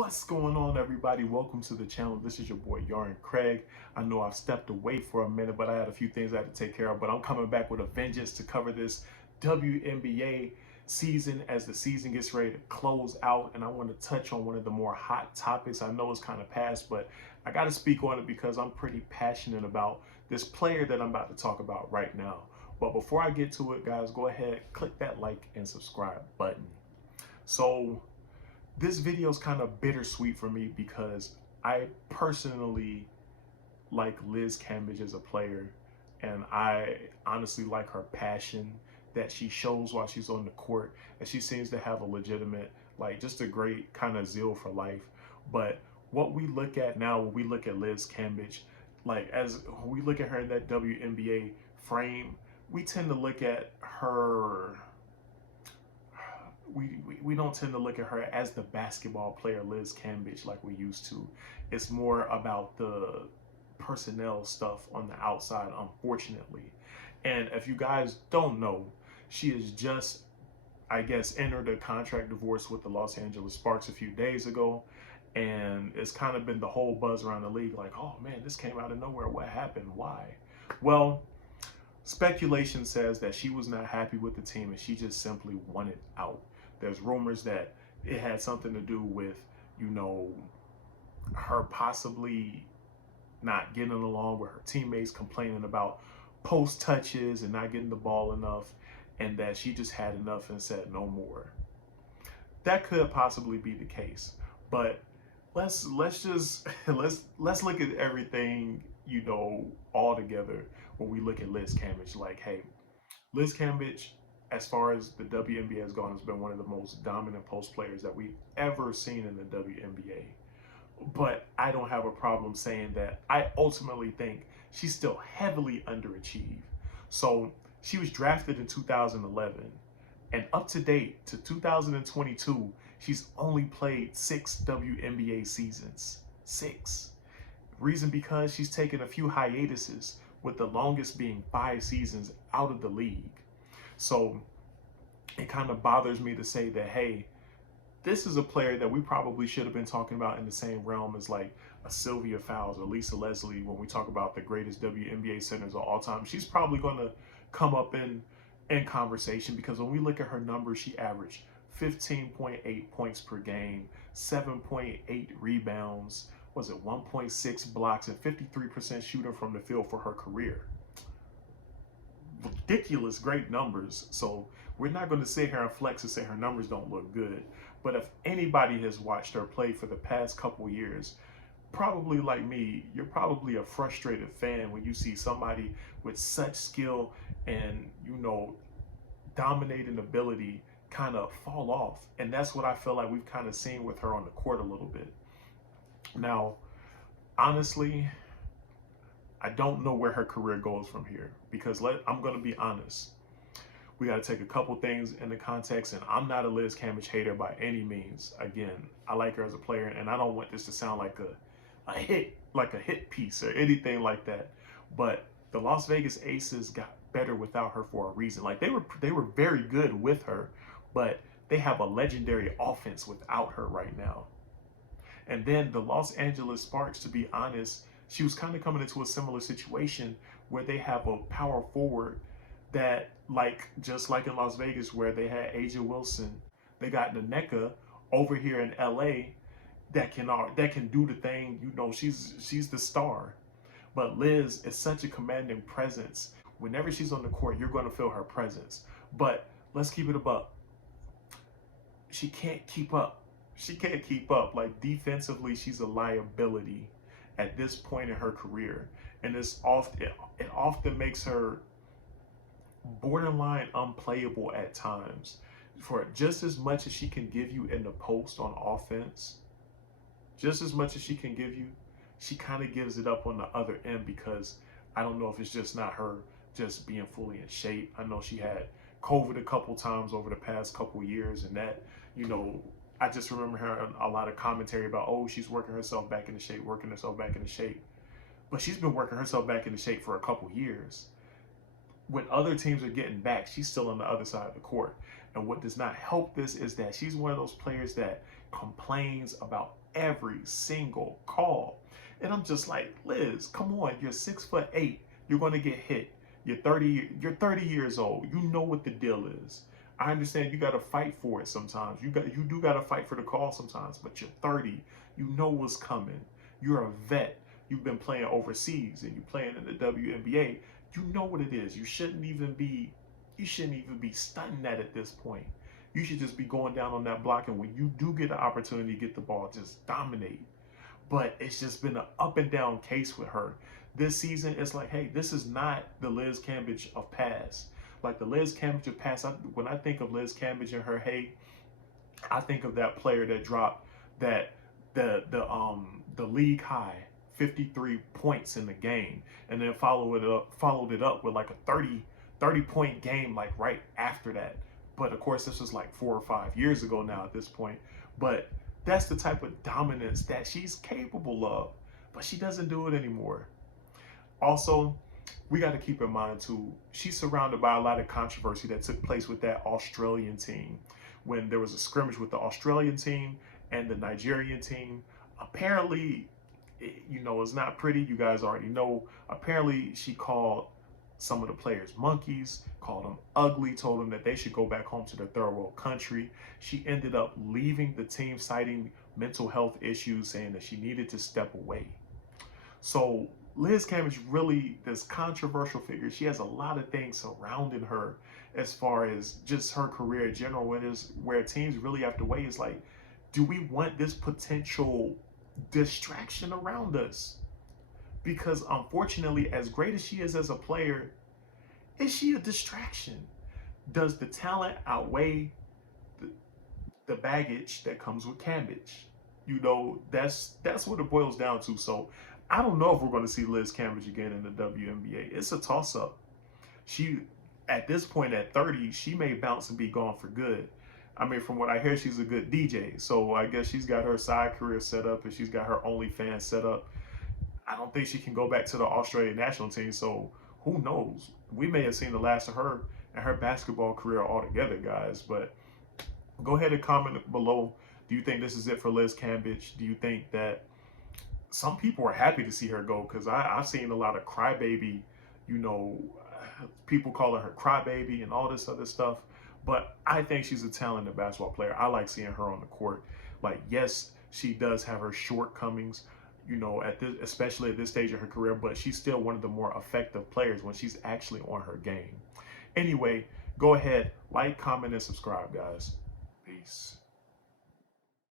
What's going on, everybody? Welcome to the channel. This is your boy Yarn Craig. I know I've stepped away for a minute, but I had a few things I had to take care of. But I'm coming back with a vengeance to cover this WNBA season as the season gets ready to close out. And I want to touch on one of the more hot topics. I know it's kind of past, but I got to speak on it because I'm pretty passionate about this player that I'm about to talk about right now. But before I get to it, guys, go ahead, click that like and subscribe button. So, this video is kind of bittersweet for me because I personally like Liz Cambage as a player, and I honestly like her passion that she shows while she's on the court, and she seems to have a legitimate, like, just a great kind of zeal for life. But what we look at now, when we look at Liz Cambage, like as we look at her in that WNBA frame, we tend to look at her we don't tend to look at her as the basketball player Liz Cambage like we used to. It's more about the personnel stuff on the outside, unfortunately. And if you guys don't know, she has just, I guess, entered a contract divorce with the Los Angeles Sparks a few days ago. And it's kind of been the whole buzz around the league like, oh man, this came out of nowhere. What happened? Why? Well, speculation says that she was not happy with the team and she just simply wanted out. There's rumors that it had something to do with, her possibly not getting along with her teammates, complaining about post touches and not getting the ball enough, and that she just had enough and said no more. That could possibly be the case, but let's just let's look at everything all together when we look at Liz Cambage. Like, hey, Liz Cambage, as far as the WNBA has gone, has been one of the most dominant post players that we've ever seen in the WNBA. But I don't have a problem saying that I ultimately think she's still heavily underachieved. So she was drafted in 2011, and up to date to 2022, she's only played 6 WNBA seasons. 6. Reason because she's taken a few hiatuses, with the longest being 5 seasons out of the league. So it kind of bothers me to say that, hey, this is a player that we probably should have been talking about in the same realm as like a Sylvia Fowles or Lisa Leslie when we talk about the greatest WNBA centers of all time. She's probably going to come up in conversation because when we look at her numbers, she averaged 15.8 points per game, 7.8 rebounds, was it 1.6 blocks, and 53% shooting from the field for her career. Ridiculous great numbers. So we're not going to sit here and flex and say her numbers don't look good. But if anybody has watched her play for the past couple years, probably like me, you're probably a frustrated fan when you see somebody with such skill and, dominating ability kind of fall off. And that's what I feel like we've kind of seen with her on the court a little bit. Now, honestly, I don't know where her career goes from here because I'm going to be honest. We got to take a couple things into context, and I'm not a Liz Cambage hater by any means. Again, I like her as a player, and I don't want this to sound like a hit piece or anything like that. But the Las Vegas Aces got better without her for a reason. Like they were very good with her, but they have a legendary offense without her right now. And then the Los Angeles Sparks, to be honest, she was kind of coming into a similar situation where they have a power forward that, just like in Las Vegas where they had Aja Wilson, they got Naneka over here in LA that can do the thing. She's the star. But Liz is such a commanding presence. Whenever she's on the court, you're going to feel her presence. But let's keep it a buck. She can't keep up. She can't keep up. Like, defensively, she's a liability at this point in her career. And it often makes her borderline unplayable at times. For just as much as she can give you in the post on offense, just as much as she can give you, she kind of gives it up on the other end because I don't know if it's just not her just being fully in shape. I know she had COVID a couple times over the past couple years, and that, I just remember hearing a lot of commentary about, oh, she's working herself back into shape, working herself back into shape. But she's been working herself back into shape for a couple years. When other teams are getting back, she's still on the other side of the court. And what does not help this is that she's one of those players that complains about every single call. And I'm just like, Liz, come on, you're 6'8". You're going to get hit. You're 30 years old. You know what the deal is. I understand you got to fight for it sometimes. You do got to fight for the call sometimes, but you're 30. You know what's coming. You're a vet. You've been playing overseas and you're playing in the WNBA. You know what it is. You shouldn't even be stunting that at this point. You should just be going down on that block, and when you do get the opportunity to get the ball, just dominate. But it's just been an up and down case with her. This season, it's like, hey, this is not the Liz Cambage of past. Like the Liz Cambage of past, when I think of Liz Cambage and her hey, I think of that player that dropped that the league high 53 points in the game, and then followed it up with like a 30 point game like right after that. But of course, this was like 4 or 5 years ago now at this point. But that's the type of dominance that she's capable of, but she doesn't do it anymore. Also, we got to keep in mind too, she's surrounded by a lot of controversy that took place with that Australian team. When there was a scrimmage with the Australian team and the Nigerian team, apparently, it's not pretty. You guys already know. Apparently, she called some of the players monkeys, called them ugly, told them that they should go back home to their third world country. She ended up leaving the team, citing mental health issues, saying that she needed to step away. So Liz Cambage really this controversial figure. She has a lot of things surrounding her as far as just her career in general, where teams really have to weigh is like, do we want this potential distraction around us? Because unfortunately, as great as she is as a player, is she a distraction? Does the talent outweigh the baggage that comes with Cambage? That's what it boils down to. So I don't know if we're going to see Liz Cambage again in the WNBA. It's a toss-up. At this point, at 30, she may bounce and be gone for good. I mean, from what I hear, she's a good DJ. So I guess she's got her side career set up and she's got her OnlyFans set up. I don't think she can go back to the Australian national team. So who knows? We may have seen the last of her and her basketball career altogether, guys. But go ahead and comment below. Do you think this is it for Liz Cambage? Do you think that some people are happy to see her go? Because I've seen a lot of crybaby, people calling her crybaby and all this other stuff. But I think she's a talented basketball player. I like seeing her on the court. Like, yes, she does have her shortcomings, especially at this stage of her career, but she's still one of the more effective players when she's actually on her game. Anyway, go ahead, like, comment, and subscribe, guys. Peace.